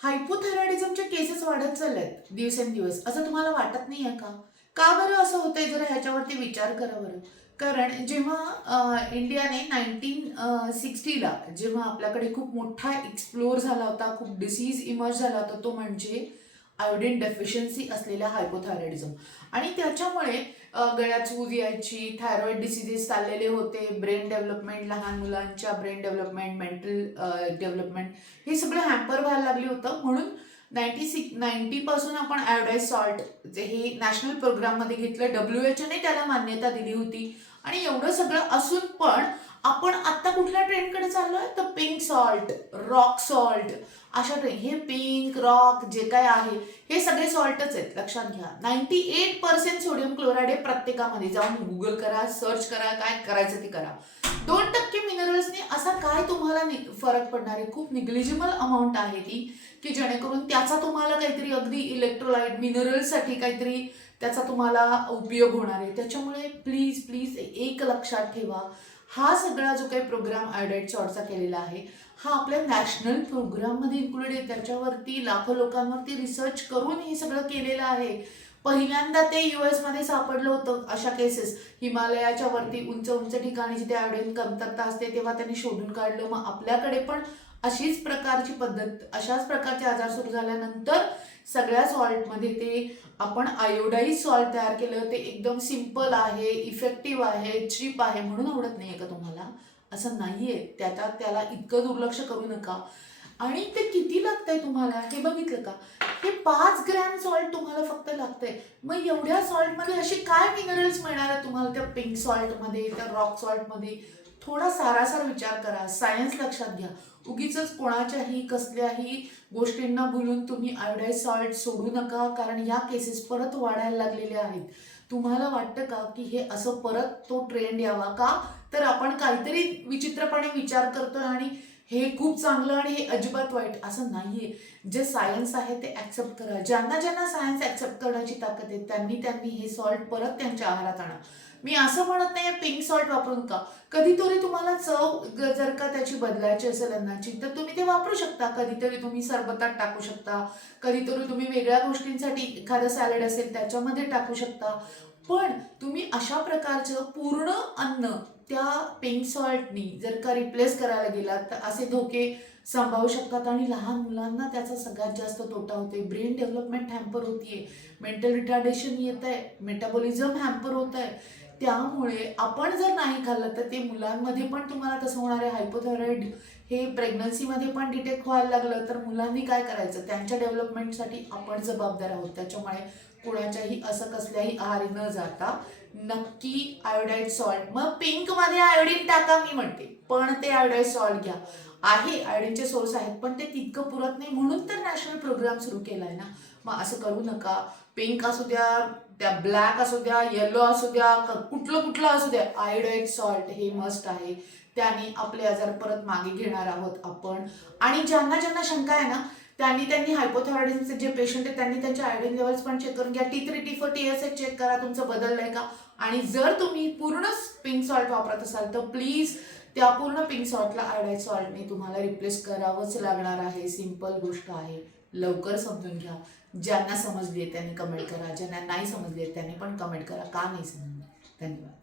हायपोथायरॉइडिझमच्या cases वाढत चालल्यात दिवसेंदिवस, असं तुम्हाला वाटत नाही आहे का? का बरं असं होतंय, जरा ह्याच्यावरती विचार करा बरं. कारण जेव्हा इंडियाने 1960ला जेव्हा आपल्याकडे खूप मोठा एक्सप्लोर झाला होता, खूप डिसीज इमर्ज झाला होता, तो म्हणजे आयोडीन डेफिशियन्सी असलेला हायपोथायरॉइडिझम. आणि त्याच्यामुळे गळ्यात सूज यायची, थायरॉइड डिसिजेस चाललेले होते, ब्रेन डेव्हलपमेंट, लहान मुलांच्या ब्रेन डेव्हलपमेंट, मेंटल डेव्हलपमेंट हे सगळं हॅम्पर व्हायला लागलं होतं. म्हणून 90 पासून आपण आयोडाइज सॉल्ट जे हे नॅशनल प्रोग्राममध्ये घेतलं, WHO ने त्याला मान्यता दिली होती. आणि एवढं सगळं असून पण आपण आत्ता कुठल्या ट्रेंडकडे चाललोय, तर पिंक सॉल्ट, रॉक सॉल्ट, अशा ट्रेंड. हे पिंक रॉक जे काय आहे हे सगळे सॉल्टच आहेत, लक्षात घ्या. 98% सोडियम क्लोराईड आहे प्रत्येकामध्ये. जाऊन गुगल करा, सर्च करा, काय करायचं ते करा. 2% मिनरल्सने असा काय तुम्हाला फरक पडणार आहे? खूप निग्लिजिबल अमाऊंट आहे ती, की जेणेकरून त्याचा तुम्हाला काहीतरी अगदी इलेक्ट्रोलाइट मिनरल्ससाठी काहीतरी त्याचा तुम्हाला उपयोग होणार आहे. त्याच्यामुळे प्लीज प्लीज एक लक्षात ठेवा, हा सगळा जो काही प्रोग्राम आयोडाइड सॉल्टचा केलेला आहे, हा आपल्या नॅशनल प्रोग्राममध्ये इन्क्लूड आहे. त्याच्यावरती लाखो लोकांवरती रिसर्च करून हे सगळं केलेलं आहे. पहिल्यांदा ते US मध्ये सापडलं होतं अशा केसेस. हिमालयाच्या वरती उंच उंच ठिकाणी जिथे आयोडीन कमतरता असते तेव्हा त्यांनी शोधून काढलं. मग आपल्याकडे पण अशीच प्रकारची पद्धत, अशाच प्रकारचे आजार सुरू झाल्यानंतर सगळ्या सॉल्टमध्ये ते आपण आयोडाइज सॉल्ट तयार केलं. ते एकदम सिम्पल आहे, इफेक्टिव्ह आहे, चीप आहे. म्हणून आवडत नाहीये का तुम्हाला? असं नाहीये. त्याला इतकं दुर्लक्ष करू नका. आणि ते किती लागतंय तुम्हाला हे बघितलं का? हे 5 ग्रॅम सॉल्ट तुम्हाला फक्त लागतंय. मग एवढ्या सॉल्टमध्ये असे काय मिनरल्स मिळणार आहे तुम्हाला त्या पिंक सॉल्टमध्ये, त्या रॉक सॉल्टमध्ये? थोडा सारासार विचार करा, सायन्स लक्षात घ्या. उगीच कोणाच्याही कसल्याही गोष्टींना भुलून तुम्ही आयोडाइज सॉल्ट सोडू नका, कारण या केसेस परत वाढायला लागलेल्या आहेत. तुम्हाला वाटतं का की हे असं परत तो ट्रेंड यावा का? तर आपण काहीतरी विचित्रपणे विचार करतोय आणि हे खूप चांगलं आणि हे अजिबात वाईट, असं नाहीये. जे सायन्स आहे ते ऍक्सेप्ट करा. ज्यांना ज्यांना सायन्स ऍक्सेप्ट करण्याची ताकद आहे त्यांनी हे सॉल्ट परत त्यांच्या आहारात आणा. मी असं म्हणत नाही पिंक सॉल्ट वापरू नका. कधीतरी तुम्हाला चव जर का त्याची बदलायची असेल अन्नाची, तर तुम्ही ते वापरू शकता. कधीतरी तुम्ही सरबतात टाकू शकता, कधीतरी तुम्ही वेगळ्या गोष्टींसाठी एखादं सॅलड असेल त्याच्यामध्ये टाकू शकता. पण तुम्ही अशा प्रकारचं पूर्ण अन्न त्या पिंक सॉल्टनी जर का रिप्लेस करायला गेलात तर असे धोके संभावू शकतात. आणि लहान मुलांना त्याचा सगळ्यात जास्त तोटा होते. ब्रेन डेव्हलपमेंट हॅम्पर होतीये, मेंटल रिटार्डेशन येत आहे, मेटाबॉलिझम हॅम्पर होत आहे. त्यामुळे आपण जर नाही खाल्लं तर ते मुलांमध्ये पण तुम्हाला तसं होणार आहे. हायपोथायरॉइड हे प्रेग्नन्सीमध्ये पण डिटेक्ट व्हायला लागलं तर मुलांनी काय करायचं? त्यांच्या डेव्हलपमेंटसाठी आपण जबाबदार आहोत. त्याच्यामुळे कोणाच्याही असं कसल्याही आहारी न जाता नक्की आयोडाइड सॉल्ट, मग पिंक मध्ये आयोडीन टाका मी म्हणते, पण ते आयोडाइड सॉल्ट घ्या. आहे आयोडीनचे सोर्स आहेत पण ते तितकं पुरत नाही, म्हणून तर नॅशनल प्रोग्राम सुरू केलाय ना. मग असं करू नका. पिंक असू द्या, त्या ब्लॅक असू द्या, येलो असू द्या, कुठलं असू द्या, आयोडाइड सॉल्ट हे मस्ट आहे. त्याने आपले आजार परत मागे घेणार आहोत आपण. आणि ज्यांना ज्यांना शंका आहे ना, त्यांनी हायपोथायरॉइडिझमचे जे पेशंट आहेत त्यांनी त्यांच्या आयोडीन लेवल्स पण चेक करून घ्या. T3 T4 TSH चेक करा, तुमचं बदललंय का. आणि जर तुम्ही पूर्णच पिंक सॉल्ट वापरत असाल तर प्लीज त्या पूर्ण पिंक सॉल्टला आयोडाइड सॉल्टने तुम्हाला रिप्लेस करावंच लागणार आहे. सिंपल गोष्ट आहे, लवकर समजून घ्या. ज्यांना समजली आहे त्यांनी कमेंट करा, ज्यांना नाही समजली आहे त्यांनी पण कमेंट करा, का नाही समजली. धन्यवाद.